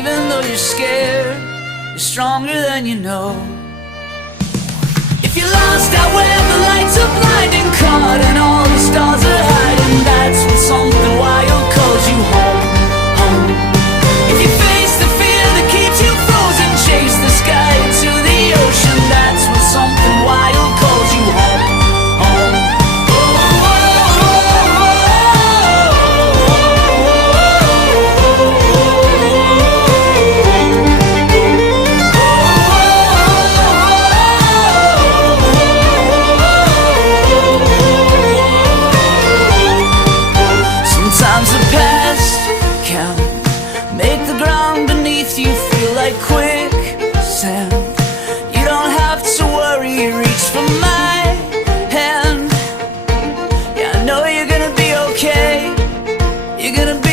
even though you're scared, you're stronger than you know. If you're lost out where the lights are blinding, caught and all the stars are hiding, that's when something wild